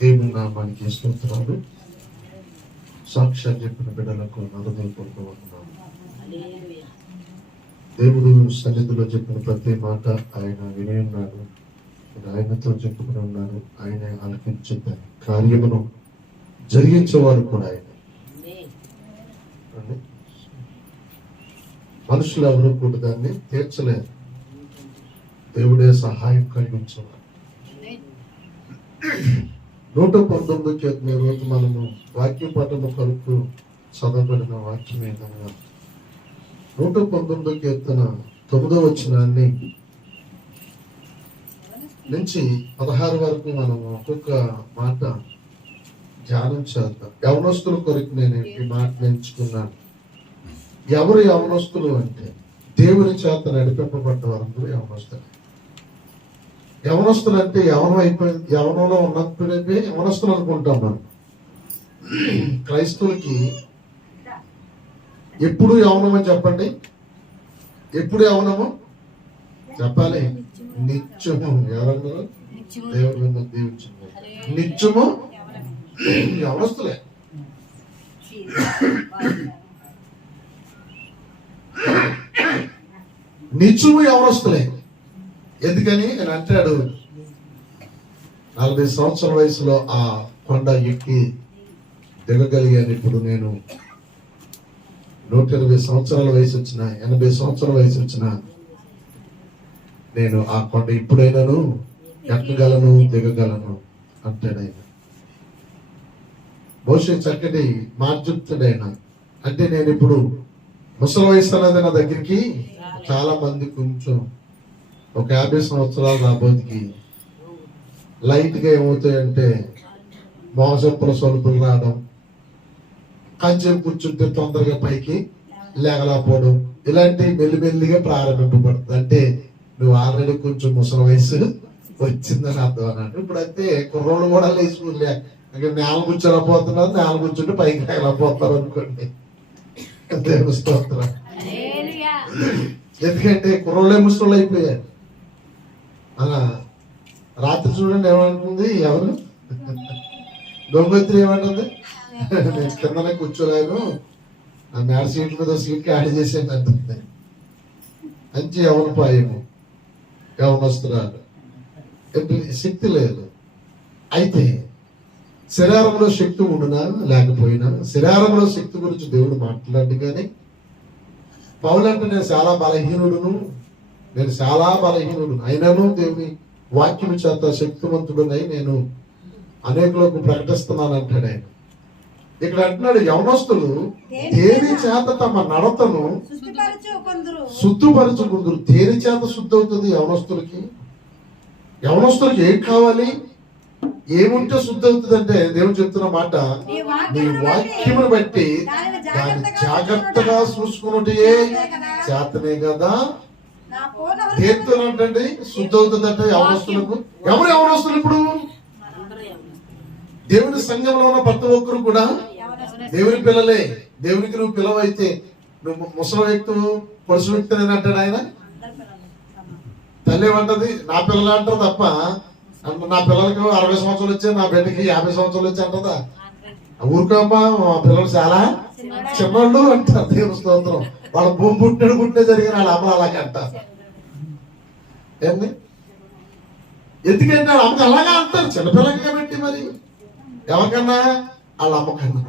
దేవుని నామానికి స్తోత్రాలు. సాక్ష్యాలు చెప్పిన బిడ్డలకు హృదయపూర్వక వందనాలు. దేవుడు సన్నిధిలో చెప్పిన ప్రతి మాట ఆయన విని ఉన్నాడు, ఆయనతో చెప్పుకుని ఉన్నారు. ఆయన ఆలకించే కార్యమును జరిగించేవాడు కూడా ఆయన. మనుషులు ఎవరు కూడా దాన్ని తీర్చలేరు, దేవుడే సహాయం కలిగించేవాడు. 119 కీర్తన రోజు మనము వాక్య పఠన కొరకు చదవబడిన వాక్యం ఏదనగా 119 కీర్తన 9వ వచనాన్ని నుంచి 16 వరకు మనం ఒక్కొక్క మాట ధ్యానం చేద్దాం. యవనస్తుల కొరకు నేను ఈ మాట ఎంచుకున్నాను. ఎవరు యవనస్తులు అంటే దేవుని చేత నడిపింపబడ్డ వారందరూ యవనస్తులు. యవనస్తులు అంటే యవనం అయిపోయింది, యవనంలో ఉన్నప్పుడే యవనస్తులు అనుకుంటాం మనం. క్రైస్తవులకి ఎప్పుడు యవనం అని చెప్పండి, ఎప్పుడు యవనము చెప్పాలి? నిత్యము. ఎవరందరూ దేవుడు దీవించింది. నిత్యము యవనస్తులే. నిత్యము యవనస్తులే. ఎందుకని నేను అంటాడు, 40 సంవత్సరాల వయసులో ఆ కొండ ఎక్కి దిగగలిగాను. ఇప్పుడు నేను 120 సంవత్సరాల వయసు వచ్చిన, 80 సంవత్సరాల వయసు వచ్చిన నేను ఆ కొండ ఇప్పుడైనాను ఎక్కగలను, దిగగలను అంటాడు ఆయన. బహుశా చక్కటి మాట చెప్తాడు ఆయన. అంటే నేను ఇప్పుడు ముసలి వయసు అన్నది నా దగ్గరికి చాలా మంది కొంచెం ఒక 50 సంవత్సరాలు రాబోతుకి లైట్గా ఏమవుతాయంటే మోసప్పుల సొలుపులు రావడం, కంచెం కూర్చుంటే తొందరగా పైకి లేగలేకపోవడం, ఇలాంటివి మెల్లిమెల్లిగా ప్రారంభింపబడుతుంది. అంటే నువ్వు ఆల్రెడీ కొంచెం ముసలి వయసు వచ్చిందని అర్థం అన్నాడు. ఇప్పుడైతే కుర్రోళ్ళు కూడా లేచిపోలే, నేల కూర్చోలేకపోతున్నారు, నేల కూర్చుంటే పైకి లేగలేకపోతున్నారు అనుకోండి. దేవుని స్తోత్రం. ఎందుకంటే కుర్రోళ్ళే ముసలు అయిపోయారు. అలా రాత్రి చూడండి ఏమంటుంది, ఎవరు దొంగత్రి ఏమంటుంది, నేను కిందనే కూర్చోలేను, ఆ మేడ సీట్ మీద సీట్కి యాడ్ చేసేది అంటుంది. మంచి యవనపాయము, యవనస్తురాలు. శక్తి లేదు. అయితే శరీరంలో శక్తి ఉండునా లేకపోయినా, శరీరంలో శక్తి గురించి దేవుడు మాట్లాడు. కానీ పౌలు అంటే నేను చాలా బలహీనుడును, అయినను దేవుని వాక్యం చేత శక్తివంతుడునై నేను అనేకులకు ప్రకటిస్తున్నాను అంటాడు ఆయన. ఇక్కడ అంటున్నాడు, యవనస్తులు దేని చేత తమ నడతను శుద్ధపరచుకుందరు. దేని చేత శుద్ధి అవుతుంది యవనస్తులకి? యవనస్తులకి ఏం కావాలి, ఏముంటే శుద్ధి అవుతుంది అంటే దేవుడు చెప్తున్న మాట, నీ వాక్యమును బట్టి దాన్ని జాగ్రత్తగా చూసుకున్నట్టే చేతనే కదా. దేంతో అంటే శుద్ధి అవుతుందంటే యవనస్తులకు. ఎవరు యవనస్తులు? ఇప్పుడు దేవుని సంఘంలో ఉన్న ప్రతి ఒక్కరు కూడా దేవుని పిల్లలే. దేవునికి నువ్వు పిల్లవైతే నువ్వు ముసలి వ్యక్తి, పొడుసు వ్యక్తి అని అంటాడు ఆయన. తల్లి ఏమంటది, నా పిల్లలు అంటారు తప్ప నా పిల్లలకి 60 సంవత్సరాలు వచ్చాయి, నా బిడ్డకి 50 సంవత్సరాలు వచ్చి అంటదా? ఊరుకోమ్మా, మా పిల్లలు చాలా చిన్నోళ్ళు అంటారు. దేవుని స్తోత్రం. వాళ్ళ భూమి పుట్టిన జరిగిన వాళ్ళ అమ్మ అలాగే అంటారు. ఏంది? ఎందుకంటే వాళ్ళ అమ్మకి అలాగే అంటారు. చిన్నపిల్లలకి కాబట్టి మరి ఎవరికన్నా వాళ్ళ అమ్మకన్నా.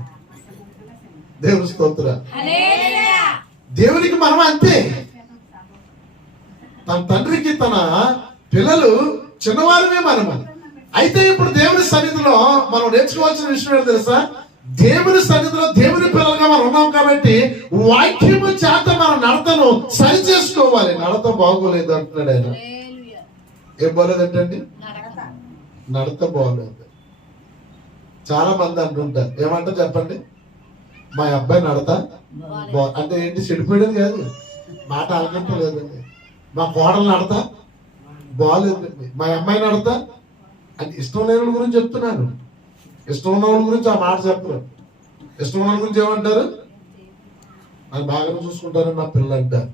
దేవుని స్తోత్రం. దేవునికి మనం అంతే. తన తండ్రికి తన పిల్లలు చిన్నవారమే మనమని. అయితే ఇప్పుడు దేవుని సన్నిధిలో మనం నేర్చుకోవాల్సిన విషయం ఏంటో తెలుసా? దేవుని సన్నిధిలో దేవుని పిల్లలుగా మనం ఉన్నాం కాబట్టి వాక్యము చేత మన నడతను సరి చేసుకోవాలి. నడత బాగోలేదు అంటున్నాడు ఆయన. ఏం బాగోలేదంటండి? నడత బాగోలేదు. చాలా మంది అంటుంటారు, ఏమంటారు చెప్పండి, మా అబ్బాయి నడత అంటే ఏంటి, చెడిపోయాడని కాదు, మాట ఆలకించలేదండి. మా కోడలు నడత బాగోలేదండి, మా అమ్మాయి నడత అంటే ఇష్టం లేని వాళ్ళ గురించి చెప్తున్నాను. ఇష్టం ఉన్న వాళ్ళ గురించి ఆ మాట చెప్పరు. ఇష్టం ఉన్న వాళ్ళ గురించి ఏమంటారు, నాకు బాగానే చూసుకుంటారని నా పిల్లలు అంటారు.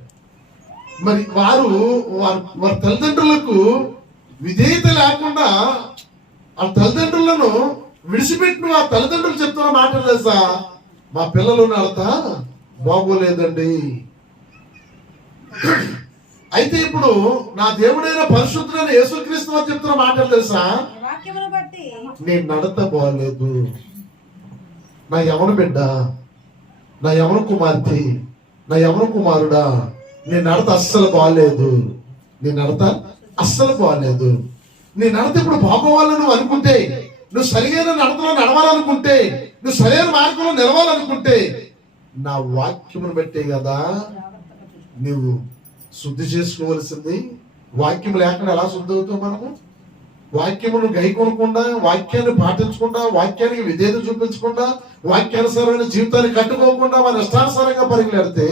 మరి వారి తల్లిదండ్రులకు విధేయత లేకుండా ఆ తల్లిదండ్రులను విడిచిపెట్టిన ఆ తల్లిదండ్రులు చెప్తున్న మాట తెలుసా, మా పిల్లలు నడత బాగోలేదండి. అయితే ఇప్పుడు నా దేవుడైన పరిశుద్ధుడైన యేసుక్రీస్తు వారు చెప్తున్న మాటలు తెలుసా, నీ నడత బాగలేదు, నా యవన బిడ్డ, నా యవన కుమార్తె, నా యవన కుమారుడా, నీ నడత అస్సలు బాగలేదు, నీ నడత అస్సలు బాగలేదు. నీ నడత ఇప్పుడు బాగోవాలని నువ్వు అనుకుంటే, నువ్వు సరైన నడతలో నడవాలనుకుంటే, నువ్వు సరైన మార్గంలో నిలవాలనుకుంటే నా వాక్యమును బట్టే కదా నువ్వు శుద్ధి చేసుకోవలసింది. వాక్యం లేకుండా ఎలా శుద్ధి అవుతావు మనము? వాక్యమును గైకొనకుండా, వాక్యాన్ని పాటించకుండా, వాక్యానికి విధేయత చూపించకుండా, వాక్యానుసారమైన జీవితాన్ని కట్టుకోకుండా మన ఇష్టానుసారంగా పరిగెడితే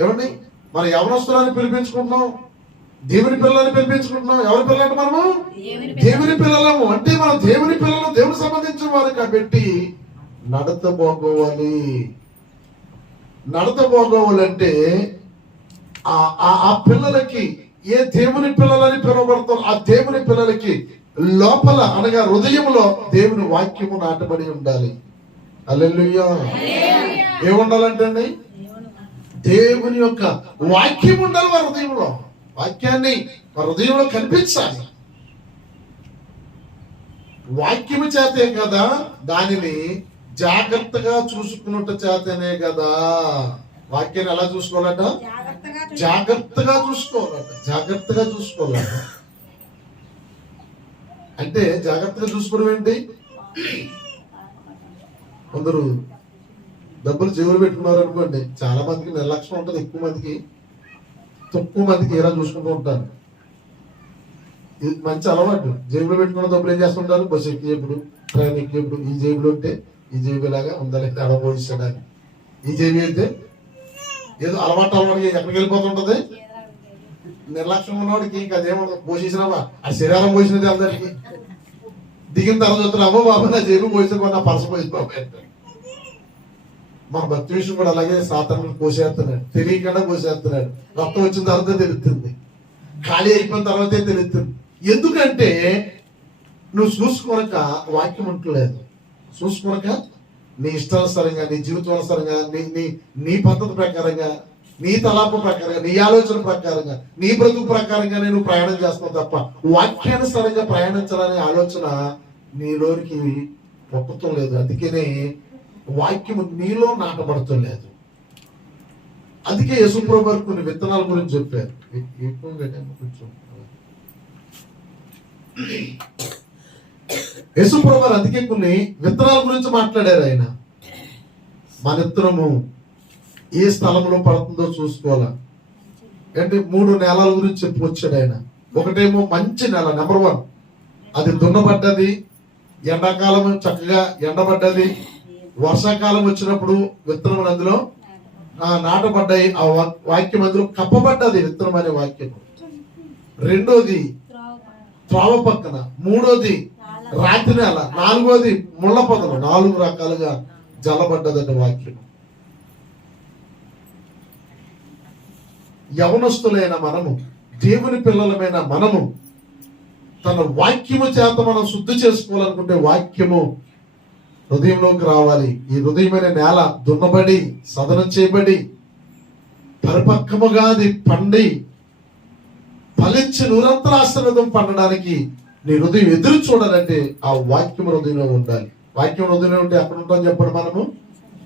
ఏమండి, మన యవనస్తులని పిలిపించుకుంటున్నాం, దేవుని పిల్లలని పిలిపించుకుంటున్నాం. ఎవరి పిల్లలు మనము? దేవుని పిల్లలము. అంటే మనం దేవుని పిల్లలు, దేవుని సంబంధించిన వారు కాబట్టి నడత బాగోవాలి. నడత బాగోవాలంటే ఆ పిల్లలకి, ఏ దేవుని పిల్లలని పిలువబడతారు ఆ దేవుని పిల్లలకి లోపల అనగా హృదయంలో దేవుని వాక్యము నాటబడి ఉండాలి. హల్లెలూయా. ఏముండాలంటే అండి, దేవుని యొక్క వాక్యం ఉండాలి వారి హృదయంలో. వాక్యాన్ని వారి హృదయంలో కనిపించాలి. వాక్యము చేతే కదా దానిని జాగ్రత్తగా చూసుకున్నట్ట చేతనే కదా. వాక్యాన్ని ఎలా చూసుకోవాలట? జాగ్రత్తగా చూసుకోవాలట. జాగ్రత్తగా చూసుకోవాలట. అంటే జాగ్రత్తగా చూసుకోవడం ఏంటి? కొందరు డబ్బులు జేబులు పెట్టుకున్నారు అనుకోండి, చాలా మందికి నిర్లక్ష్యం ఉంటుంది, ఎక్కువ మందికి తక్కువ మందికి ఎలా చూసుకుంటూ ఉంటారు. ఇది మంచి అలవాటు. జేబులో పెట్టుకున్న డబ్బులు ఏం చేస్తుంటారు? బస్సు ఎక్కేప్పుడు, ట్రైన్ ఎక్కేప్పుడు ఈ జేబులు ఉంటే ఈ జేబు లాగా ఉండాలంటే అనుభవిస్తాడని, ఈ జేబు అయితే ఏదో అలవాటు ఎక్కడికి వెళ్ళిపోతుంటది. నిర్లక్ష్యం ఉన్నవాడికి ఇంకా అదేమో పోషించినావా ఆ శరీరం పోసినది అందరికి. దిగిన తర్వాత చూస్తున్నా, అమ్మో బాబు నా జేబు పోసిన నా పరస పోసి బాబాయ్. మన భక్తి విషయం కూడా అలాగే సాతాను పోసేస్తున్నాడు, తెలియకుండా పోసేస్తున్నాడు. రక్తం వచ్చిన తర్వాతే తెలుస్తుంది, ఖాళీ అయిపోయిన తర్వాతే తెలుస్తుంది. ఎందుకంటే నువ్వు చూసుకోనక వాక్యం ఉంటలేదు. చూసుకోనక నీ ఇష్టానుసారంగా, నీ జీవితానుసారంగా, నీ పద్ధతి ప్రకారంగా, నీ తలాపు ప్రకారంగా, నీ ఆలోచన ప్రకారంగా, నీ బ్రతుకు ప్రకారంగా నేను ప్రయాణం చేస్తాను తప్ప వాక్యానుసారంగా ప్రయాణించాలనే ఆలోచన నీలోనికి ఒప్పుతం లేదు. అందుకనే వాక్యము నీలో నాటబడుతలేదు. అందుకే యేసుప్రభు వారు కొన్ని విత్తనాల గురించి చెప్పారు. యేసుప్రభు వారు అందుకే కొన్ని విత్తనాల గురించి మాట్లాడారు. ఆయన మన విత్తనము ఏ స్థలంలో పడుతుందో చూసుకోవాలా. అంటే 3 నేలల గురించి చెప్పుకొచ్చాడు ఆయన. ఒకటేమో మంచి నేల, నెంబర్ 1, అది దున్నబడ్డది, ఎండాకాలం చక్కగా ఎండబడ్డది, వర్షాకాలం వచ్చినప్పుడు విత్తనం అందులో నాటబడ్డాయి. ఆ వాక్యం అందులో కప్పబడ్డది, విత్తనం అనే వాక్యం. రెండోది త్రోవ పక్కన, మూడోది రాతి నేల, నాలుగోది ముళ్ళ పొదలు. 4 రకాలుగా జలబడ్డదండి వాక్యం. యవనస్తులైన మనము, దేవుని పిల్లలమైన మనము తన వాక్యము చేత మనం శుద్ధి చేసుకోవాలనుకుంటే వాక్యము హృదయంలోకి రావాలి. ఈ హృదయమైన నేల దున్నబడి సదనం చేయబడి పరిపక్వముగా అది పండి ఫలించి నూరంతర ఆశీర్వాదం పండడానికి నీ హృదయం ఎదురు చూడాలంటే ఆ వాక్యం హృదయంలో ఉండాలి. వాక్యం హృదయంలో ఉంటే ఎక్కడ ఉంటాం చెప్పండి? మనము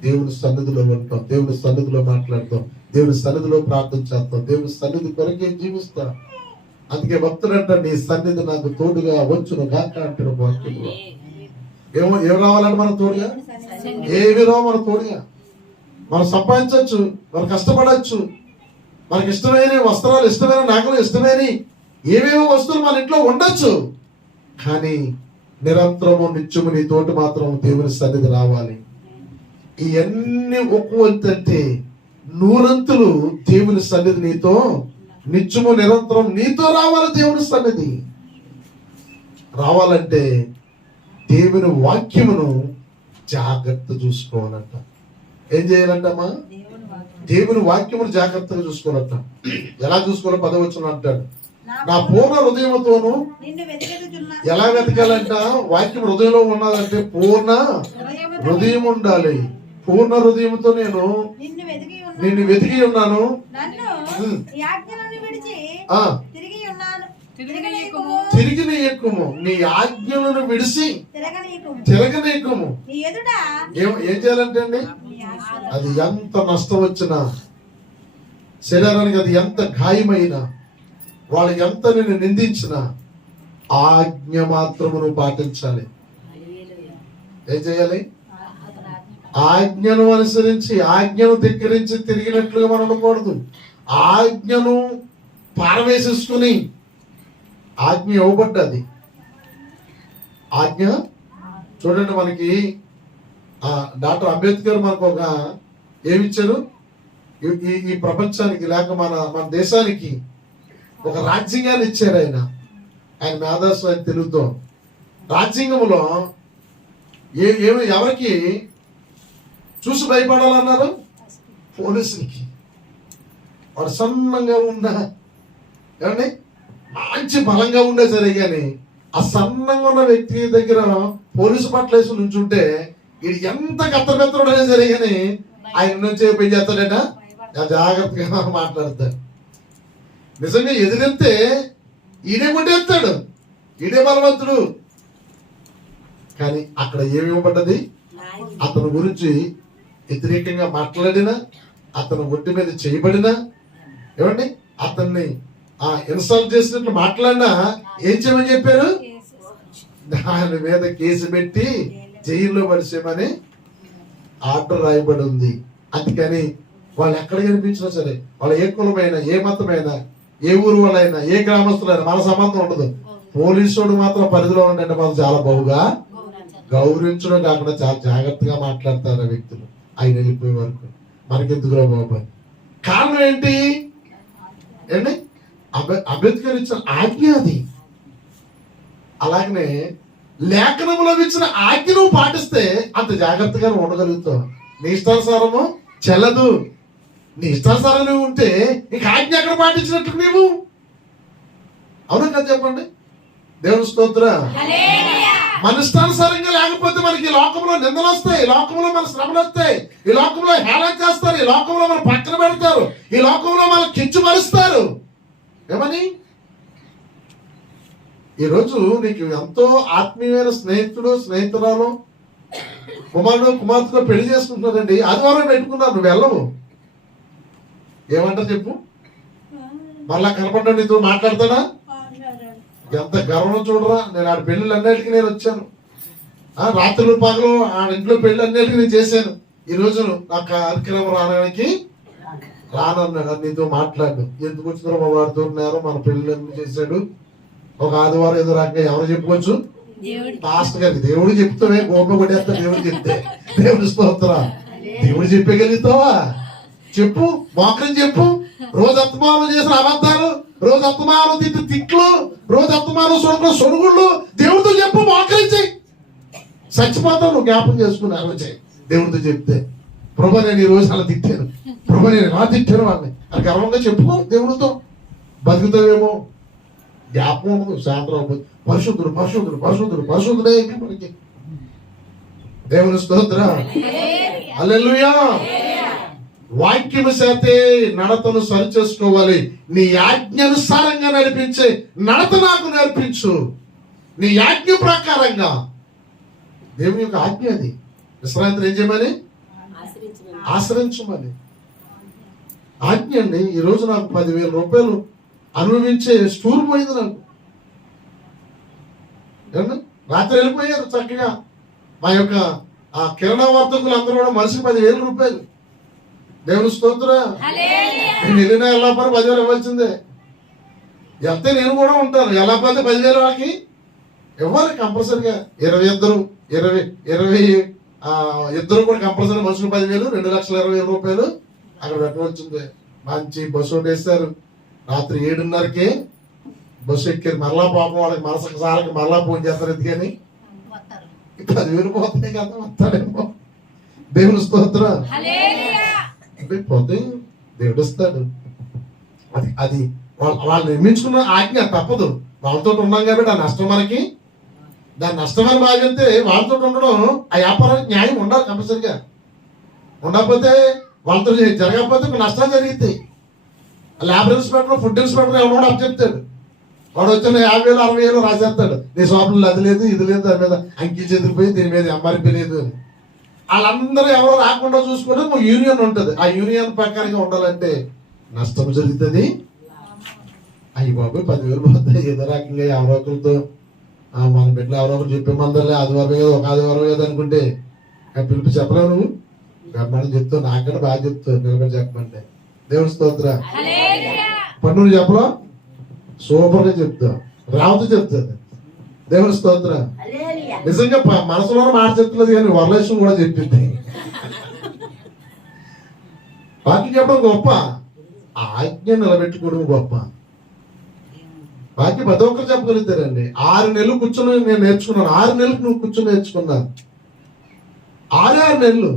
దేవుని సన్నిధిలో ఉంటాం, దేవుని సన్నిధిలో మాట్లాడతాం, దేవుని సన్నిధిలో ప్రార్థన చేస్తాం, దేవుని సన్నిధి కొరకే జీవిస్తాం. అందుకే భక్తుడు అంటారు, నీ సన్నిధి నాకు తోడుగా వచ్చును గాక అంటారు వాక్యంలో. ఏం రావాలంటే మన తోడుగా? ఏమి రావు మన తోడుగా. మనం సంపాదించవచ్చు, మనం కష్టపడవచ్చు, మనకి ఇష్టమైన వస్త్రాలు, ఇష్టమైన నగలు, ఇష్టమైన ఏవేవో వస్తువులు మన ఇంట్లో ఉండొచ్చు. కానీ నిరంతరము నిత్యము నీ తోటి మాత్రం దేవుని సన్నిధి రావాలి. ఇవన్నీ ఒక్కొంతంటే 100 దేవుని సన్నిధి నీతో నిత్యము నిరంతరం నీతో రావాలి. దేవుని సన్నిధి రావాలంటే దేవుని వాక్యమును జాగ్రత్త చూసుకోవాలంట. ఏం చేయాలంటమ్మా? దేవుని వాక్యమును జాగ్రత్తగా చూసుకోవాలంట. ఎలా చూసుకోవాలో 10వ వచనం అంటాడు, నా పూర్ణ హృదయముతోను. నిన్ను వెతికెదుచున్నా. ఎలా వెతకాలంట? వాక్యం హృదయంలో ఉన్నదంటే పూర్ణ హృదయం ఉండాలి. పూర్ణ హృదయంతో నేను నిన్ను వెతికి ఉన్నాను. నిన్ను వెతికి ఉన్నాను. నన్ను నీ ఆజ్ఞలను విడిచి తిరిగి ఉన్నాను. తిరిగి నీయకుము. నీ ఆజ్ఞలను విడిచి తిరగనీయకుము. నీ ఎదుట ఏం చేయాలంటే అండి, అది ఎంత నష్టం వచ్చినా, శరీరానికి అది ఎంత గాయమైనా, వాళ్ళు ఎంత నిన్ను నిందించినా ఆజ్ఞ మాత్రమును పాటించాలి. ఏం చేయాలి? ఆజ్ఞను అనుసరించి, ఆజ్ఞను ధిక్కరించి తిరిగినట్లుగా మనం ఉండకూడదు. ఆజ్ఞను పారవేసేసుకుని, ఆజ్ఞ ఇవ్వబడ్డది. ఆజ్ఞ చూడండి, మనకి డాక్టర్ అంబేద్కర్ మనకు ఒక ఏమిచ్చారు? ఈ ప్రపంచానికి లేక మన దేశానికి ఒక రాజ్యాంగాన్ని ఇచ్చారు. ఆయన మేధాసు, ఆయన తెలుగుతో. రాజ్యాంగంలో ఎవరికి చూసి భయపడాలన్నారు? పోలీసులకి. వాడు సన్నంగా ఉన్నా, ఏమండి, మంచి బలంగా ఉండే సరే కానీ ఆ సన్నంగా ఉన్న వ్యక్తి దగ్గర పోలీసు పట్ల వేసి నుంచుంటే ఇది ఎంత కత్తబెత్తడైనా సరే కానీ ఆయన నుంచి ఏం చేస్తాడట? జాగ్రత్తగా మాట్లాడతాడు. నిజంగా ఎదిరితే ఈడే కొట్టేస్తాడు, ఈడే బలవంతుడు. కానీ అక్కడ ఏమి ఇవ్వబడ్డది? అతని గురించి వ్యతిరేకంగా మాట్లాడినా, అతను ఒంటి మీద చేయబడినా, ఏమండి, అతన్ని ఇన్సల్ట్ చేసినట్లు మాట్లాడినా ఏం చేయమని చెప్పారు? దాని మీద కేసు పెట్టి జైల్లో పడిసేమని ఆర్డర్ రాయబడి ఉంది. అందుకని వాళ్ళు ఎక్కడ కనిపించినా సరే, వాళ్ళు ఏ కులమైనా, ఏ మతమైనా, ఏ ఊరు వాళ్ళైనా, ఏ గ్రామస్తులైనా మన సంబంధం ఉండదు. పోలీసుడు మాత్రం పరిధిలో ఉండే మనం చాలా బహుగా గౌరవించడం కాకుండా చాలా జాగ్రత్తగా మాట్లాడతారు ఆ వ్యక్తులు. ఆయన వెళ్ళిపోయే వరకు మనకెందుకురా బాబు. కారణం ఏంటి? ఏంటి? అంబేద్కర్ ఇచ్చిన ఆజ్ఞ అది. అలాగనే లేఖనంలో ఇచ్చిన ఆజ్ఞ నువ్వు పాటిస్తే అంత జాగ్రత్తగా ఉండగలుగుతావు. నీ ఇష్టానుసారము చెల్లదు. నీ ఇష్టానుసారం నువ్వు ఉంటే నీకు ఆజ్ఞ ఎక్కడ పాటించినట్లు నీవు? అవునా కదా? చెప్పండి. దేవుని స్తోత్రం. మన ఇష్టానుసారంగా లేకపోతే మనకి ఈ లోకంలో నిందలు వస్తాయి, ఈ లోకంలో మన శ్రమలు వస్తాయి, ఈ లోకంలో హేళన చేస్తారు, ఈ లోకంలో మన పక్కన పెడతారు, ఈ లోకంలో మన కించమరుస్తారు. ఏమని? ఈరోజు నీకు ఎంతో ఆత్మీయమైన స్నేహితుడు, స్నేహితురాలు, కుమారుడు, కుమార్తెతో పెళ్లి చేసుకుంటున్నారండి. ఆదివారం పెట్టుకున్నారు, నువ్వు వెళ్ళవు. ఏమంటారు చెప్పు? మళ్ళా కనపడ్డా నీతో మాట్లాడతాడా? ఎంత గర్వం చూడరా. నేను ఆడ పెళ్ళిళ్ళు అన్నిటికీ నేను వచ్చాను. రాత్రులు పగలు ఆడ ఇంట్లో పెళ్లి అన్నిటికీ నేను చేశాను. ఈ రోజు నా కార్యక్రమం రావడానికి రానన్నాడు. నీతో మాట్లాడు. ఎందుకు వచ్చినారో మా వారితో ఉన్నారు, మన పెళ్లి ఎందుకు చేశాడు. ఒక ఆదివారం ఏదో రకంగా ఎవరు చెప్పుకోవచ్చు? పాస్టర్ గారికి. దేవుడు చెప్తావే, గోప కొట్టేస్తా. దేవుడు చెప్తే దేవుడు స్తోత్రం. దేవుడు చెప్పగలుగుతావా? చెప్పు, మోకరం చెప్పు. రోజు అత్తమానం చేసిన అబద్ధాలు, రోజు అత్తమానం తిట్లు, రోజు అత్తమానం సొనుగుళ్ళు దేవుడితో చెప్పు, మోకరించి. చచ్చిపోతావు నువ్వు. జ్ఞాపం చేసుకుని ఆలోచన దేవుడితో చెప్తే, ప్రభా నేను ఈ రోజు అలా తిట్టాను, ప్రభా నేను ఎలా తిట్టాను వాళ్ళని అది గర్వంగా చెప్పుకో. దేవుడితో బతుకుతావేమో. జ్ఞాపకం ఉండదు. సాయంత్రం పరిశుద్ధుడు పరిశుద్ధుడు పరిశుద్ధుడు పరిశుద్ధుడే మనకి. దేవుని స్తోత్రం. హల్లెలూయా. వాక్యము చేతే నడతను సరి చేసుకోవాలి. నీ ఆజ్ఞానుసారంగా నడిపించే నడత నాకు నేర్పించు. నీ ఆజ్ఞ ప్రకారంగా. దేవుని యొక్క ఆజ్ఞ అది. విశ్రాంతి ఏం చేయమని? ఆశ్రయించమని ఆజ్ఞ అండి. ఈరోజు నాకు 10,000 రూపాయలు అనుభవించే స్టూర్ పోయింది నాకు. రాత్రి వెళ్ళిపోయారు చక్కగా. మా యొక్క కిరణా వర్తకులు అందరూ కూడా మనిషికి 10,000 రూపాయలు. దేవుని స్తోత్రం. నేను వెళ్ళినా ఎలా పని 10,000 ఇవ్వాల్సిందే. వెళ్తే నేను కూడా ఉంటాను. ఎలా పడితే 10,000 వాళ్ళకి ఇవ్వాలి కంపల్సరిగా. 20 ఇద్దరు కూడా కంపల్సరీ మనుషులు 10,000, 2,20,000 రూపాయలు అక్కడ పెట్టవలసిందే. మంచి బస్సు వేస్తారు. రాత్రి 7:30కే బస్సు ఎక్కారు. మరలా పాపం వాళ్ళకి మనసుకు సాలకి మరలా ఫోన్ చేస్తారు. ఎందుకని 10,000 పోతున్నాయి కదా, వస్తాడేమో. దేవుని స్తోత్రం. పోతే దేవుడు ఇస్తాడు. అది వాళ్ళు నిర్మించుకున్న ఆజ్ఞ తప్పదు. వాళ్ళతో ఉన్నాం కాబట్టి ఆ నష్టం మనకి, దాని నష్టమని భావిస్తే వాళ్ళతో ఉండడం ఆ వ్యాపారానికి న్యాయం ఉండాలి కంపల్సరిగా. ఉండకపోతే వాళ్ళతో జరగకపోతే నష్టాలు జరుగుతాయి. ల్యాబ్ ఇన్స్పెక్టర్, ఫుడ్ ఇన్స్పెక్టర్ ఎవడో అప్పు చెప్తాడు, వాడు వచ్చిన 50,000 60,000 రాసేస్తాడు. నీ షాపులో అది లేదు ఇది లేదు, దాని మీద అంకిల్ చెదిరిపోయి దీని మీద ఎంఆర్పీ లేదు అని. వాళ్ళందరూ ఎవరో రాకుండా చూసుకుంటే ఒక యూనియన్ ఉంటుంది. ఆ యూనియన్ ప్రకారంగా ఉండాలంటే నష్టం జరుగుతుంది. అయ్యి బాబు 10,000 పోతాయి ఏదో రకంగా ఎవరో ఒకరితో మన బిడ్డలు ఎవరో ఒకరు చెప్పే మందలే ఆదివారం ఏదో ఒక ఆదివారం ఏదో అనుకుంటే పిలిపి చెప్పలేవు. నువ్వు బ్రహ్మాండం చెప్తావు, నాకన్నా బాగా చెప్తావు నిలబడి చెప్పమంటే. దేవుని స్తోత్ర. పన్ను చెప్పలో సూపర్ గా చెప్తావు, రావతి చెప్తుంది. దేవుని స్తోత్ర. నిజంగా మనసులో మాట చెప్తున్నది కానీ వరలక్ష్మి కూడా చెప్పింది. వాక్యం చెప్పడం గొప్ప, ఆజ్ఞ నిలబెట్టుకోవడం గొప్ప. వాక్యం ప్రతి ఒక్కరు చెప్పగలుగుతారండి. 6 నెలలు కూర్చొని నేను నేర్చుకున్నాను. 6 నెలలకు నువ్వు కూర్చొని నేర్చుకున్నాను. 6 నెలలు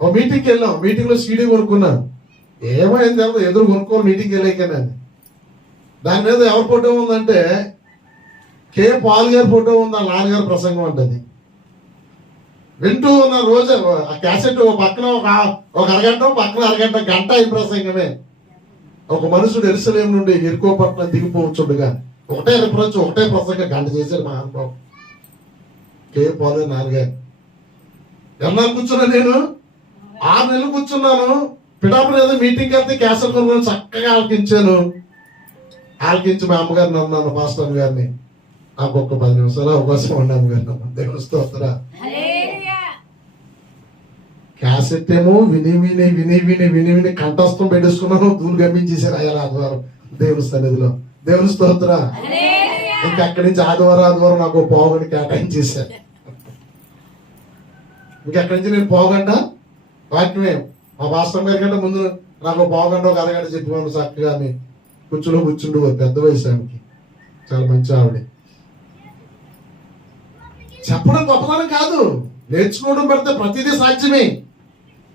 ఒక మీటింగ్కి వెళ్ళాం. మీటింగ్ లో సీడీ కొనుక్కున్నాను. ఏమైంది ఎదురు కొనుక్కోని మీటింగ్కి వెళ్ళాకనే. దాని మీద ఎవరి ఫోటో ఉందంటే కే పాల్ గారి ఫోటో ఉంది, ఆ నాన్నగారి ప్రసంగం అంటది. వింటూ ఉన్న రోజు ఆ క్యాసెట్ పక్కన ఒక అరగంట, పక్కన అరగంట, గంట ఈ ప్రసంగమే. ఒక మనుషుడు ఎరుసలేం నుండి ఎరుకో పట్ల దిగిపోవచ్చుండగా ఒకటే రిఫరెన్స్, ఒకటే ప్రసంగం గంట చేశాడు మా అనుభవం. కే పాల్ గారు నాన్నగారు. ఎన్నాళ్ళు కూర్చున్నా నేను? 6 నెలలు కూర్చున్నాను. పిడాపురం ఏదో మీటింగ్కి వెళ్తే క్యాసెట్ కొనుక్కొని చక్కగా ఆలకించాను. ఆలకించి మా అమ్మగారిని అన్నాను, మాస్టర్ గారిని, నాకు ఒక్క 10 నిమిషాలు అవకాశం ఉండి అమ్మగారిని. దేవుని స్తోత్ర. క్యాసెట్ ఏమో విని విని విని విని విని విని కంఠస్థం పెట్టేసుకున్నాను. దూరు గమ్మించేశారు అయ్యాలి ఆదివారం దేవుని సన్నిధిలో. దేవుని స్తోత్ర. ఇంకా అక్కడి నుంచి ఆదివారం నాకు పావుగంట కేటాయించేశారు. ఇంకెక్కడి నుంచి నేను పావుగంట వాక్యమే. మా మాస్టర్ గారి కంటే ముందు నాకు పావుగంట ఒక అరగంట చెప్పిపోయాను చక్కగా. కూర్చుండు పెద్ద వయసు ఆమెకి, చాలా మంచి ఆవిడ. చెప్పడం గొప్పతనం కాదు, నేర్చుకోవడం పెడితే ప్రతిదీ సాధ్యమే.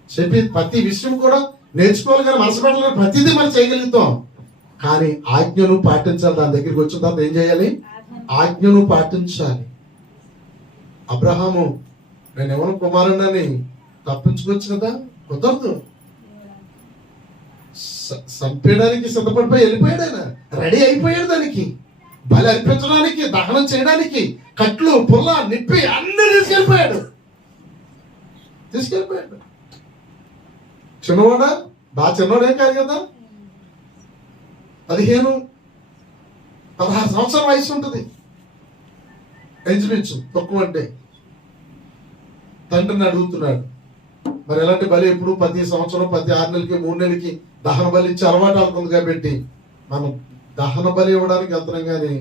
చెప్పి ప్రతి విషయం కూడా నేర్చుకోవాలి కానీ మనసు పెట్టాలి, ప్రతిదీ మనం చేయగలుగుతాం. కానీ ఆజ్ఞను పాటించాలి. దాని దగ్గరికి వచ్చిన తర్వాత ఏం చేయాలి? ఆజ్ఞను పాటించాలి. అబ్రహాము నేను ఎవరు కుమారుణ్ణని తప్పించుకోవచ్చు కదా, కుదరదు. చంపేయడానికి సిద్ధపడిపోయి వెళ్ళిపోయాడు. ఆయన రెడీ అయిపోయాడు. దానికి బలి అర్పించడానికి, దహనం చేయడానికి కట్లు పుల్ల నిప్పి అన్ని తీసుకెళ్ళిపోయాడు. చిన్నవాడా? బాగా చిన్నవాడేం కాదు కదా. 15-16 సంవత్సరాల వయసు ఉంటుంది ఇంచుమించు, తక్కువ అంటే. తండ్రిని అడుగుతున్నాడు, మరి ఎలాంటి బలి ఎప్పుడు ప్రతి సంవత్సరం ప్రతి 6 నెలలకి 3 నెలలకి దహన బలి ఇచ్చే అలవాటు అవుతుంది కాబట్టి మనం దహన బలి ఇవ్వడానికి వెళ్తున్నాం. కానీ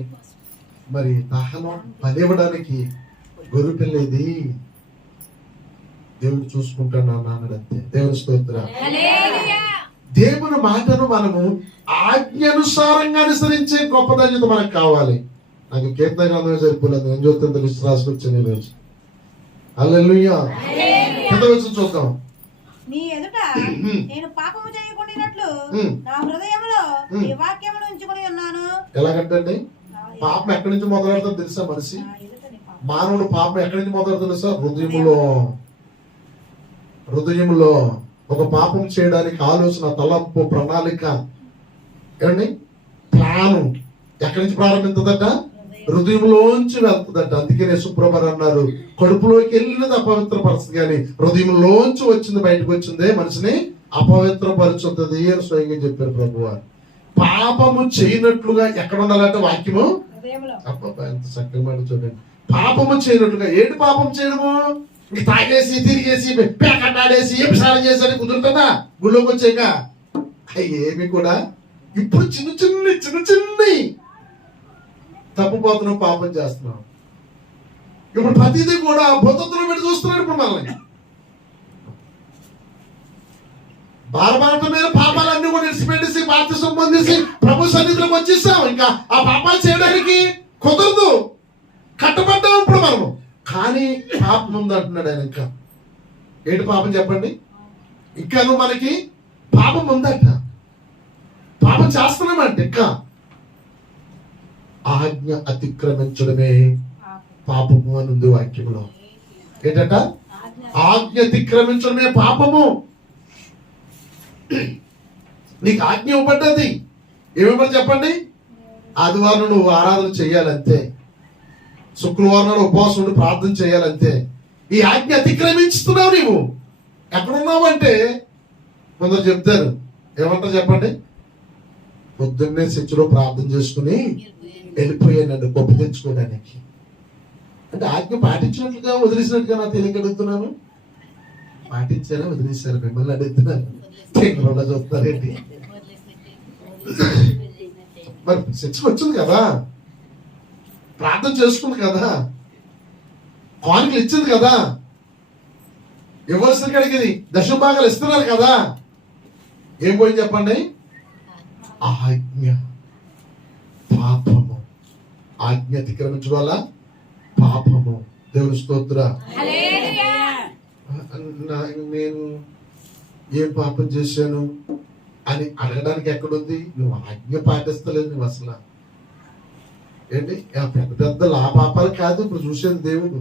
మరి దహన బలి ఇవ్వడానికి గొర్రె పిల్లేది దేవుడు చూసుకుంటాడు అన్నాడు అంతే. దేవుని స్తోత్రం. దేవుని మాటను మనము ఆజ్ఞానుసారంగా అనుసరించే గొప్ప ధన్యత మనకు కావాలి. నాకు కీర్తన గ్రంథమే సరిపోలేదు, నేను చూస్తే లిస్ట్ రాసుకొచ్చాను ఈరోజు. హల్లెలూయా. చూద్దాం. నీ ఎదుట నేను పాపము చేయకుండానట్లు నా హృదయంలో నీ వాక్యమును ఉంచుకొని ఉన్నాను. ఎలాగంటే పాపం ఎక్కడి నుంచి మొదలెడతా తెలుసా? మనిషి మానవుడు పాపం ఎక్కడి నుంచి మొదలెడతా తెలుసా? హృదయంలో ఒక పాపం చేయడానికి ఆలోచన, తలంపు, ప్రణాళిక, ఏమండి ప్లాను ఎక్కడి నుంచి ప్రారంభించదట? హృదయంలోంచి వెళ్తుందట. అందుకే యేసుప్రభువు అన్నారు, కడుపులోకి వెళ్ళినది అపవిత్రపరుస్తుంది కానీ హృదయంలోంచి వచ్చింది బయటకు వచ్చిందే మనిషిని అపవిత్రపరుచుతుంది అని స్వయంగా చెప్పారు ప్రభువు. పాపము చేయనట్లుగా ఎక్కడ ఉండాలంటే వాక్యము. ఎంత చక్కగా మాట చూడండి. పాపము చేయనట్లుగా. ఏంటి పాపం చేయడము? ఇంక తాగేసి తిరిగేసి పేకట్టాడేసి ఏమిసారం చేసి కుదురుతుందా? గుళ్ళోకి వచ్చాక ఏమి కూడా ఇప్పుడు చిన్న చిన్న తప్పుపోతున్నాం, పాపం చేస్తున్నాం. ఇప్పుడు ప్రతిదీ కూడా భూతత్వం పెట్టి చూస్తున్నాడు. ఇప్పుడు మనల్ని బారబారట మీద పాపాలన్నీ కూడా విడిచిపెట్టేసి బాప్తిసం పొందేసి ప్రభు సన్నిధిలోకి వచ్చేసాం. ఇంకా ఆ పాపాలు చేయడానికి కుదరదు, కట్టబడ్డాం ఇప్పుడు మనము. కానీ పాపం ఉంది అంటున్నాడు ఆయన. ఇంకా ఏంటి పాపం చెప్పండి? ఇంకా మనకి పాపం ఉందట. పాపం చేస్తున్నామంటే ఇంకా ఆజ్ఞ అతిక్రమించడమే పాపము అని ఉంది వాక్యంలో. ఏంటంట? ఆజ్ఞ అతిక్రమించడమే పాపము. నీకు ఆజ్ఞ ఇవ్వబడ్డది. ఏమివ్వబడి చెప్పండి? ఆదివారం నువ్వు ఆరాధన చేయాలంతే, శుక్రవారం నాడు ఉపవాసం ఉండి ప్రార్థన చేయాలంతే. ఈ ఆజ్ఞ అతిక్రమించుతున్నావు నీవు. ఎక్కడున్నావు అంటే కొందరు చెప్తారు, ఏమంటారు చెప్పండి? పొద్దున్నే చర్చిలో ప్రార్థన చేసుకుని వెళ్ళిపోయానండి గొప్ప తెచ్చుకోవడానికి. అంటే ఆజ్ఞ పాటించినట్లుగా వదిలేసినట్టుగా నా తెలియగలుగుతున్నాను. పాటించారా వదిలేశారు? మిమ్మల్ని అడుగుతున్నాను. చూస్తారేంటి? మరి చర్చకు వచ్చింది కదా, ప్రార్థన చేసుకుంది కదా, కానుకలు ఇచ్చింది కదా, ఇవ్వాల్సిన కడిగింది దశభాగాలు ఇస్తున్నారు కదా. ఏం పోయింది చెప్పండి? ఆజ్ఞ. పాపము. ఆజ్ఞ అతిక్రమించడం వల్ల పాపము. దేవుని స్తోత్ర. నేను ఏం పాపం చేశాను అని అడగడానికి ఎక్కడుంది? నువ్వు ఆజ్ఞ పాటిస్తలేదు నువ్వు అసలు. ఏంటి పెద్ద పెద్దలు ఆ పాపాలు కాదు ఇప్పుడు చూసేది దేవుడు.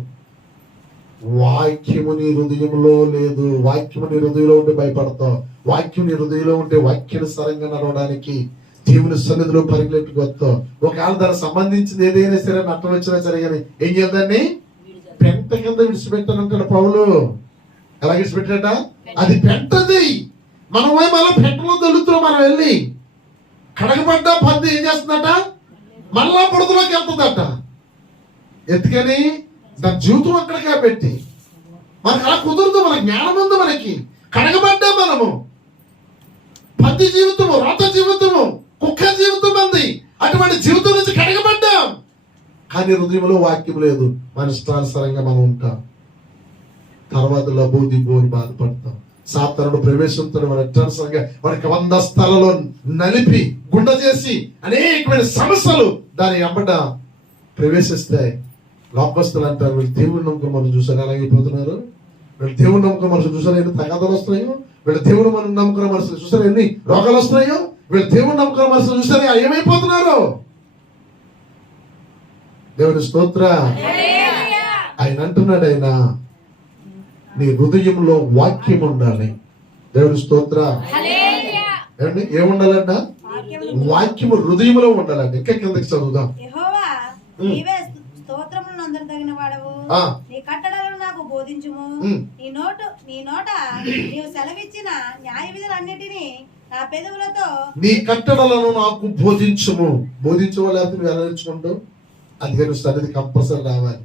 వాక్యము నీ హృదయంలో లేదు. వాక్యము నీ హృదయంలో ఉంటే భయపడతావు. వాక్యం నీ హృదయంలో ఉంటే వాక్యానుసారంగా నడవడానికి దేవుని సన్నిధిలో పరిగెట్టుకొస్తావు. ఒకవేళ దానికి సంబంధించింది ఏదైనా సరే నష్టం వచ్చినా సరే కానీ ఏం చేద్దాన్ని పెంట కింద విడిచిపెట్టానంటాడు పౌలు. ఎలా విడిచిపెట్టాట? అది పెంటది. మనం మళ్ళీ పెంటలో దొరుకుతున్నాం. మనం వెళ్ళి కడగబడ్డ పంది ఏం చేస్తుందట? మళ్ళా బుడదలోకి వెళ్తుందట. ఎందుకని? దాని జీవితం అక్కడికే పెట్టి మనకు అలా కుదరదు. మన జ్ఞానం ఉంది మనకి. కడగబడ్డా మనము. పంది జీవితము, రాత జీవితము, కుక్క జీవితం ఉంది. అటువంటి జీవితం నుంచి కడగబడ్డాం. కానీ హృదయంలో వాక్యం లేదు. మన ఇష్టానుసారంగా మనం ఉంటాం. తర్వాత లబోదిబోని బాధపడతాం. సాతానుడు ప్రవేశిస్తాడు మన ఇష్టానుసారంగా. మనకి 100 స్థలాల్లో నలిపి గుండ చేసి అనేకమైన సమస్యలు దాని వెంబడ ప్రవేశిస్తాయి. లోకస్తులు అంటారు, వీళ్ళు దేవుడి నమ్మకం మనం చూసారు ఎలాగైపోతున్నారు. వీళ్ళు దేవుడి నమ్మకం మనసు చూసారు ఎన్ని తగాదాలు వస్తున్నాయో. వీళ్ళు దేవుడు మనం నమ్మకం మనసు చూసారు ఎన్ని రోగాలు వస్తున్నాయో. వీళ్ళు దేవుడి నమ్మకం మనసు చూసారు ఏమైపోతున్నారు. దేవుని స్తోత్ర. ఆయన అంటున్నాడు, ఆయన నీ హృదయంలో వాక్యం ఉండాలి. దేవుని స్తోత్ర. ఏమండి ఏముండాలంట? వాక్యము హృదయంలో ఉండాలండి. ఇంకా కిందకి చదువుదాం. తగిన వాడవు, నీ కట్టడలను నాకు బోధించుము. నీ నోట నీవు సెలవిచ్చిన న్యాయ విధులన్నిటినీ నా పెదవులతో. నీ కట్టడలను నాకు బోధించుము. బోధించవాలి నువ్వు ఎలా నేర్చుకుంటావు? అందుకని సన్నిధి కంపల్సరీ రావాలి.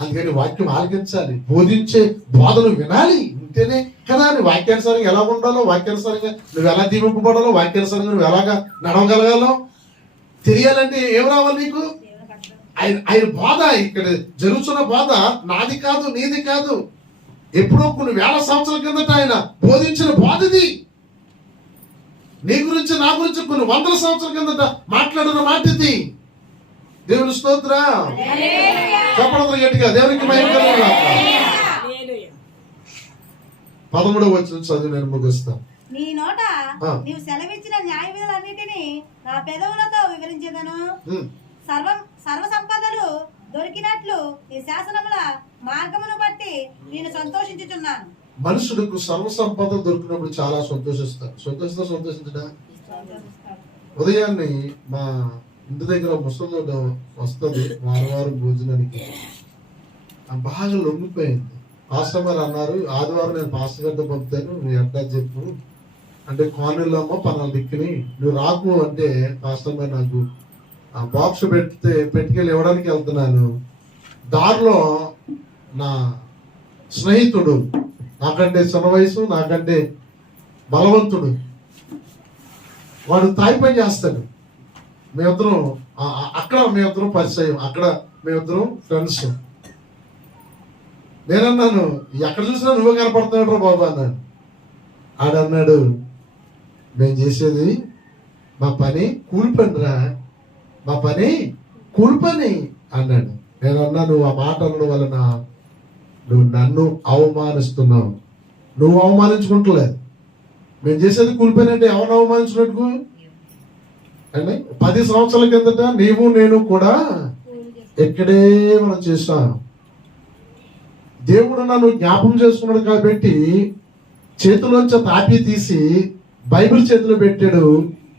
అందుకని వాక్యం ఆలకించాలి. బోధించే బోధను వినాలి. ఉంటేనే కదా నీ వాక్యానుసారంగా ఎలా ఉండాలో, వాక్యానుసారంగా నువ్వు ఎలా దీవింపబడాలో, వాక్యానుసారంగా నువ్వు ఎలాగా నడవగలగాలో తెలియాలంటే ఏం రావాలి నీకు? ఆయన బోధ. ఇక్కడ జరుగుతున్న బోధ నాది కాదు, నీది కాదు. ఎప్పుడో కొన్ని వేల సంవత్సరాల కిందట ఆయన బోధించిన బోధది. నీ గురించి నా గురించి కొన్ని 100 సంవత్సరాల కిందట మాట్లాడిన మాట ఇది. దేవుని స్తోత్ర. చెప్పడం గట్టిగా దేవునికి మహిమ కలుగుగాక. 13వ వచనం చదువు నేను ముగిస్తాను. నీ నోట నీవు సెలవిచ్చిన న్యాయ విధులన్నిటినీ నా పెదవులతో వివరించేదను. సర్వ సంపదలు దొరికినట్లు ఈ శాసనముల మార్గమును బట్టి నేను సంతోషించుచున్నాను. మనుషులకు సర్వ సంపదలు దొరికినప్పుడు చాలా సంతోషిస్తారు. సంతోషించడా? ఉదయాన్నే మా ఇంటి దగ్గర ముసలి వస్తుంది వారం భోజనానికి. బాగా లొంగిపోయింది. పాస్టర్ గారు అన్నారు, ఆదివారం నేను పాస్టర్ గారితో పంపుతాను, నువ్వు ఎట్లా చెప్పు అంటే, కాలనీలో అమ్మ పలానా దిక్కుని నువ్వు రాకు అంటే పాస్టర్ గారు నాకు ఆ బాక్స్ పెట్టుకెళ్ళి ఇవ్వడానికి వెళ్తున్నాను. దారిలో నా స్నేహితుడు, నాకంటే చిన్న వయసు, నాకంటే బలవంతుడు, వాడు తాయి పని చేస్తాడు. మేమిద్దరం అక్కడ పరిచయం, అక్కడ మేమిద్దరం ఫ్రెండ్స్. నేనన్నాను, ఎక్కడ చూసినా నువ్వే కనపడుతున్నాడు రా బాబా అన్నాడు. ఆడన్నాడు, మేము చేసేది మా పని కూలి పని రా, మా పని కూలి పని అన్నాడు. నేనన్నా, నువ్వు ఆ మాట అనడం వలన నువ్వు నన్ను అవమానిస్తున్నావు. నువ్వు అవమానించుకుంటలేదు. మేము చేసేది కూలి పని అంటే ఎవరిని అవమానించినట్టు? అండి 10 సంవత్సరాల కిందట నీవు నేను కూడా ఇక్కడే మనం చేస్తాం. దేవుడు నన్ను జ్ఞాపకం చేసుకున్నాడు కాబట్టి చేతిలోంచి తాపి తీసి బైబిల్ చేతిలో పెట్టాడు.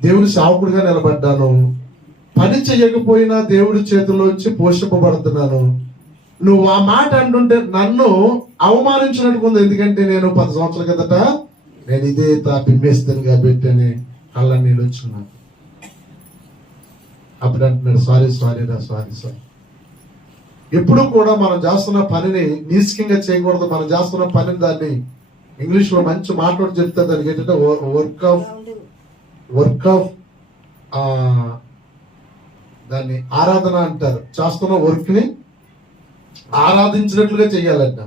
దేవుని సేవకుడిగా నిలబడ్డాను. పని చేయకపోయినా దేవుడి చేతిలోంచి పోషింపబడుతున్నాను. నువ్వు ఆ మాట అంటుంటే నన్ను అవమానించినట్టు ఉంది. ఎందుకంటే నేను 10 సంవత్సరాల కిందట నేను ఇదే తాపి మేస్తాను కాబట్టి అని కళ్ళ నీళ్ళు వచ్చున్నాను. అప్పుడు అంటున్నాడు సారీ సారీ. ఎప్పుడు కూడా మనం చేస్తున్న పనిని నీస్కంగా చేయకూడదు. మనం చేస్తున్న పనిని దాన్ని ఇంగ్లీష్ లో మంచి మాట్లాడి చెప్తే దానికి ఏంటంటే వర్క్ ఆఫ్ దాన్ని ఆరాధన అంటారు. చేస్తున్న వర్క్ ని ఆరాధించినట్లుగా చెయ్యాలంట.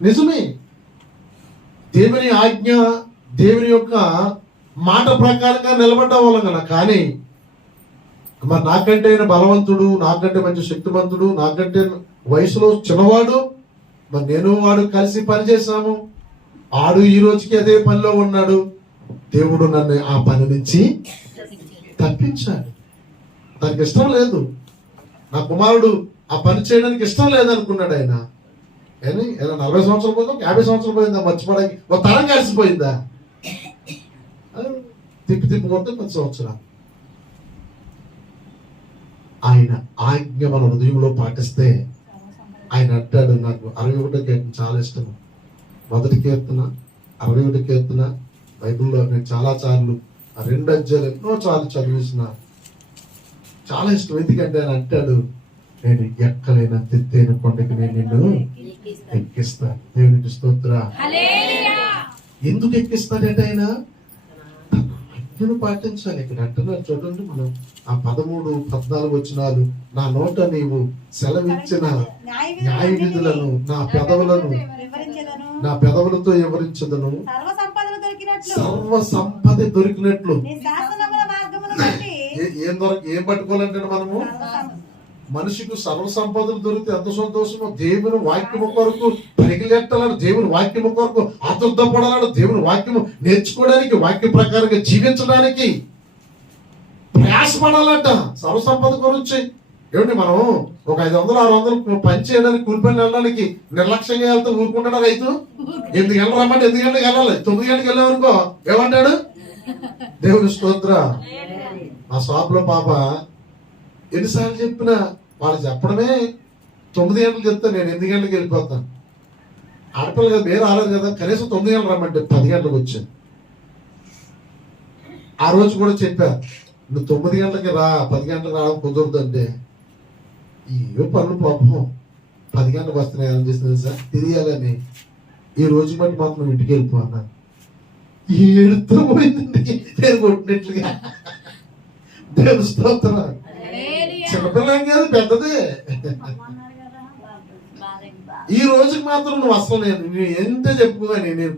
నిజమే, దేవుని ఆజ్ఞ దేవుని యొక్క మాట ప్రకారంగా నిలబడ్డ వాళ్ళం కదా. కానీ మరి నాకంటే ఆయన బలవంతుడు, నాకంటే మంచి శక్తివంతుడు, నాకంటే వయసులో చిన్నవాడు, మరి నేను వాడు కలిసి పని చేశాము. ఆడు ఈ రోజుకి అదే పనిలో ఉన్నాడు. దేవుడు నన్ను ఆ పని నుంచి తప్పించాడు. దానికి ఇష్టం లేదు. నా కుమారుడు ఆ పని చేయడానికి ఇష్టం లేదనుకున్నాడు ఆయన. కానీ ఇలా 40 సంవత్సరాలు పోయిందా, 50 సంవత్సరాలు పోయిందా, మర్చిపోవడానికి ఒక తరం కలిసిపోయిందా? తిప్పి కొడితే 10 సంవత్సరాలు. ఆయన ఆజ్ఞ మన హృదయంలో పాటిస్తే ఆయన అంటాడు, నాకు 61 కీర్తన చాలా ఇష్టం. 1 కీర్తన 61 కీర్తన బైబిల్లో నేను చాలా సార్లు 2 అధ్యాయాలు ఎన్నో సార్లు చదివేసిన చాలా ఇష్టం. ఎందుకంటే ఆయన అంటాడు, నేను ఎక్కలేన తెత్తైన కొండకి నేను నిన్ను ఎక్కిస్తాను. దేవునికి స్తోత్ర. ఎందుకు ఎక్కిస్తాడంటే ఆయన ఆజ్ఞను పాటించాలి. ఇక్కడ అంటున్నారు చూడండి, మనం ఆ 13, 14 వచనాలు, నా నోట నీవు సెలవిచ్చిన న్యాయ విధులను నా పెదవులతో వివరించదను. సర్వ సంపద దొరికినట్లు ఏం పట్టుకోవాలంటే మనము మనిషికి సర్వ సంపదలు దొరికితే ఎంత సంతోషమో. దేవుని వాక్యము కొరకు పరిగెత్తలాడు, దేవుని వాక్యము కొరకు ఆతుర్దపడాడు, దేవుని వాక్యము నేర్చుకోవడానికి, వాక్య ప్రకారంగా జీవించడానికి ప్రయాసపడాలంట. సర్వ సంపద గురించి ఏమిటి, మనం ఒక 500-600 పని చేయడానికి, కూలిపని వెళ్ళడానికి నిర్లక్ష్యంగా వెళ్తే ఊరుకుంటాడు రైతు. 8 గంటలు రమ్మంటే 8 గంటలకు వెళ్ళాలి. 9 గంటలకు వెళ్ళామనుకో ఏమంటాడు? దేవుని స్తోత్ర. మా షాప్ లో పాప ఎన్నిసార్లు చెప్పినా వాళ్ళు చెప్పడమే 9 గంటలు చెప్తే నేను 8 గంటలకు వెళ్ళిపోతాను. ఆడపిల్ల కదా, వేరే రాలేదు కదా, కనీసం 9 గంటలు రమ్మంటే 10 గంటలకు వచ్చాను. ఆ రోజు కూడా చెప్పా, నువ్వు 9 గంటలకి రా, 10 గంటలకు రావడం కుదరదు అంటే, ఏ పనులు పాపం 10 గంటలకు వస్తున్నాయి ఏం చేస్తుంది సార్ తిరిగాలని. ఈ రోజు బట్టి మాత్రం ఇంటికి వెళ్ళిపోన్నాను. ఏడుతూ పోయిందండి నేను కొట్టినట్లుగా. దేవుని స్తోత్రం. చిన్నపిల్లం కాదు, పెద్దదే. ఈ రోజుకి మాత్రం నువ్వు అసలు నేను ఎంత చెప్పుకోగాని, నేను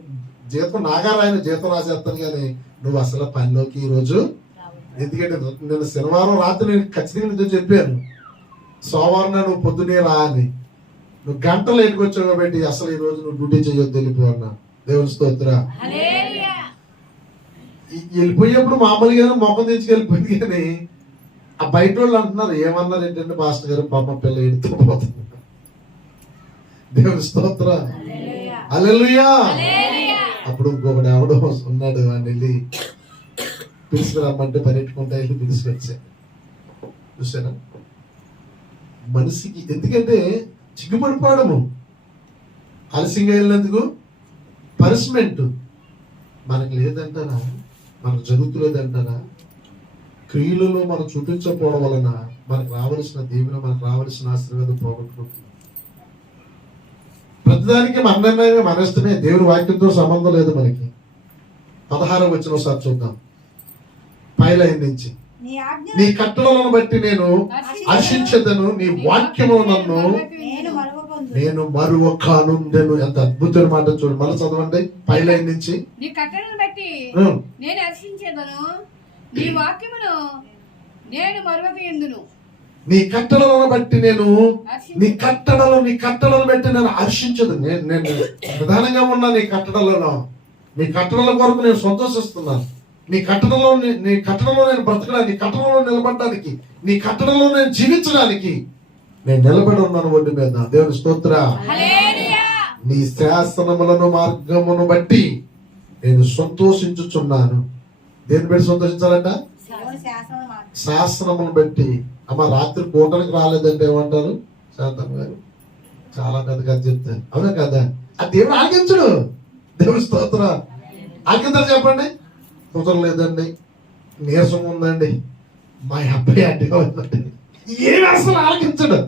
జీతం నాగారాయన జీతం రాసేస్తాను కానీ నువ్వు అసలు పనిలోకి ఈ రోజు. ఎందుకంటే నేను శనివారం రాత్రి నేను ఖచ్చితంగా నీతో చెప్పాను, సోమవారం నువ్వు పొద్దునే రా అని. నువ్వు గంటలు ఎట్టుకొచ్చావు కాబట్టి అసలు ఈ రోజు నువ్వు డ్యూటీ చేయొద్దు, వెళ్ళిపో అన్నా. దేవుని స్తోత్ర. వెళ్ళిపోయేప్పుడు మామూలుగా మొఖం తెచ్చుకెళ్ళిపోయింది. కానీ ఆ బయట వాళ్ళు అంటున్నారు, ఏమన్నారు ఏంటంటే పాస్టర్ గారు పాప పిల్ల ఎడుతుపోతుంది. దేవుని స్తోత్ర. హల్లెలూయా. అప్పుడు ఇంకొకటి ఎవడో ఉన్నాడు, వాడిని వెళ్ళి పిలుచుకురమ్మంటే పరిగెట్టుకుంటా వెళ్ళి పిలుచుకొచ్చా. చూసారా మనిషికి, ఎందుకంటే చిగ్గుపడిపోవడము, ఆలస్యంగా వెళ్ళినందుకు పనిష్మెంట్ మనకు లేదంటారా, మనకు జరుగుతులేదంటారా? క్రియలలో మనం చూపించకపోవడం వలన మనకు రావలసిన దీవెన, మనకు రావలసిన ఆశీర్వాదం పోగొట్టుకుంటుంది. ప్రతిదానికి మన నిర్ణయమే, మన ఇష్టమే. దేవుని వాక్యంతో సంబంధం లేదు మనకి. 16వ వచనం ఒకసారి చూద్దాం. 5 లైన్ నుంచి, నీ కట్టడలను బట్టి నేను హర్షించెదను, నీ వాక్యము నన్ను నేను మరువకనుండెను. ఎంత అద్భుతమైన మాట చూడండి. మళ్ళీ చదవండి 5 లైన్ నుంచి. నీ కట్టడలను బట్టి నేను హర్షించెదను, నీ వాక్యమును నేను మరువకయుందును. నీ కట్టడలను బట్టి నేను నీ కట్టడలను బట్టి నేను హర్షించదు. నేను ప్రధానంగా ఉన్నా నీ కట్టడలలో. నీ కట్టడల కొరకు నేను సంతోషిస్తున్నాను. నీ కట్టడంలో నేను బ్రతకడానికి, కట్టడంలో నిలబడడానికి, నీ కట్టడంలో నేను జీవించడానికి నేను నిలబడి ఉన్నాను ఒడ్డు మీద. దేవుని స్తోత్ర. నీ శాసనములను మార్గమును బట్టి నేను సంతోషించుచున్నాను. దేని బట్టి సంతోషించాలంట? దేవుని శాసనములు శాసనమును బట్టి. అమ్మ రాత్రి కూటనికి రాలేదంటే ఏమంటారు శాంతమ్మ గారు? చాలా పెద్ద కథ చెప్తారు, అవునా కదా? ఆ దేవుడు ఆగించడు. దేవుని స్తోత్ర. ఆగించారు చెప్పండి. కుదరలేదండి, నీరసం ఉందండి, మా అబ్బాయి అడ్డుగా ఉందండి, ఏమి అసలు ఆలకించడు.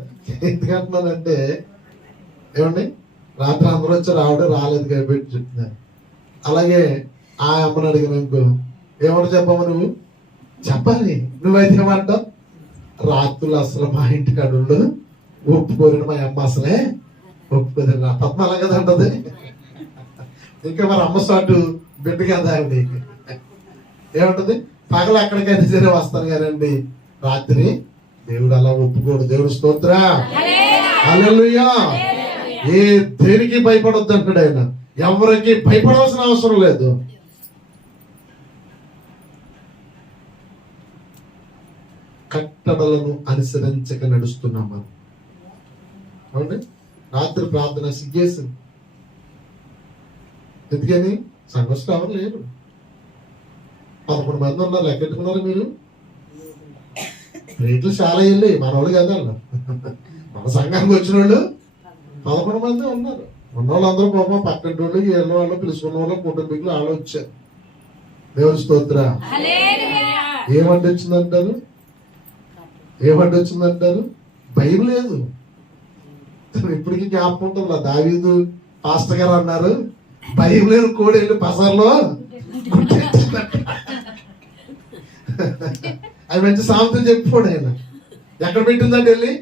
ఎందుకంటున్నానంటే ఏమండి, రాత్రి అందరూ వచ్చి రావడం రాలేదు కాబట్టి చెప్తున్నాను. అలాగే ఆ అమ్మని అడిగినానుకో, ఏమన్నా చెప్పమ్మా నువ్వు? చెప్పాలి. నువ్వైతే ఏమంటావు? రాత్రులు అసలు మా ఇంటికి అడుగులు ఒప్పుకోరు, మా అమ్మ అసలే ఒప్పుకోదు. నా పద్మ అలా కదా అంటది. ఇంకా మరి అమ్మ సాటు బిడ్డ కదా అండి. ఏమంటది? పగలు ఎక్కడికైనా సరే వస్తాను కానండి, రాత్రి దేవుడు అలా ఒప్పుకోడు. దేవుడు స్తోత్ర. హల్లెలూయా. ఏ దేనికి భయపడొద్దు అంటాడు ఆయన. ఎవరికి భయపడవలసిన అవసరం లేదు. కట్టడలను అనుసరించక నడుస్తున్నాం మనం. అవునండి. రాత్రి ప్రార్థన సిగ్గేసింది. ఎందుకని? సంఘస్థ ఎవరు లేరు. 11 మంది ఉన్నారు. లెక్కెట్టుకున్నారు మీరు? రేట్లు చాలా వెళ్ళాయి. మన వాళ్ళు కదా మన సంఘానికి వచ్చిన వాళ్ళు 11 మంది ఉన్నారు. ఉన్నవాళ్ళందరూ పాపం పక్కన వాళ్ళు, ఏళ్ళ వాళ్ళు, పిలుచుకున్న వాళ్ళు, కుటుంబీకులు వాళ్ళు వచ్చారు. దేవుని స్తోత్ర. ఏమంటే వచ్చిందంటారు? ఏమంటే వచ్చిందంటారు? భయం లేదు. ఇప్పటికీ జ్ఞాపకం ఉంటుంది. దావీదు పాస్టర్ గారు అన్నారు, భయం లేదు కోడి వెళ్ళి పసర్లో అది మంచి సామెత చెప్పుకోడు ఆయన. ఎక్కడ పెట్టిందంటే వెళ్ళి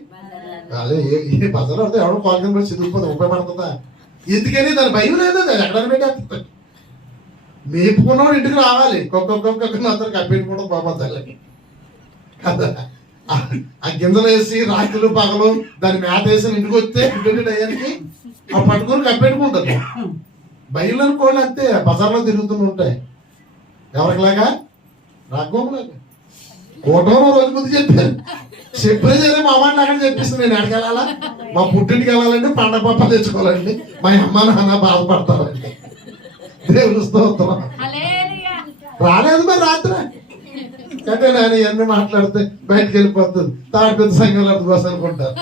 అదే ఏ పసర్లో పడితే ఎవడో కాల్కొని పడి చిరిగిపోతే ఉపయోగపడుతుందా? ఎందుకని దాని భయం లేదు. అది ఎక్కడ పెట్టేస్తుంది. మేపుకున్నవాడు ఇంటికి రావాలి. ఒక్కొక్కరిని అందరూ కప్పెట్టుకోవడం బాబా కదా. ఆ గింజలు వేసి రాత్రులు పగలు దాన్ని మేత వేసి ఇంటికి వస్తే ఇంటి అయ్యానికి ఆ పట్టుకొని కప్పెట్టుకుంటుంది. బయలు అనుకోండి అంతే, బజార్లో తిరుగుతూ ఉంటాయి. ఎవరికిలాగా? రాఘవంలాగా. కూటమి రోజు ముందు చెప్పారు. చెప్పే సరే మా అమ్మ అక్కడ చెప్పిస్తుంది, నేను ఎక్కడికి వెళ్ళాలా? మా పుట్టింటికి వెళ్ళాలండి, పండగ పప్పాలు తెచ్చుకోవాలండి, మా అమ్మ నాన్న బాధపడతారండి. దేవుని స్తోత్రం. రాలేదు మరి రాత్రి అంటే నేను ఇవన్నీ మాట్లాడితే బయటకు వెళ్ళిపోతుంది. తాడి పెద్ద సంఘాలు కోసం అనుకుంటారు.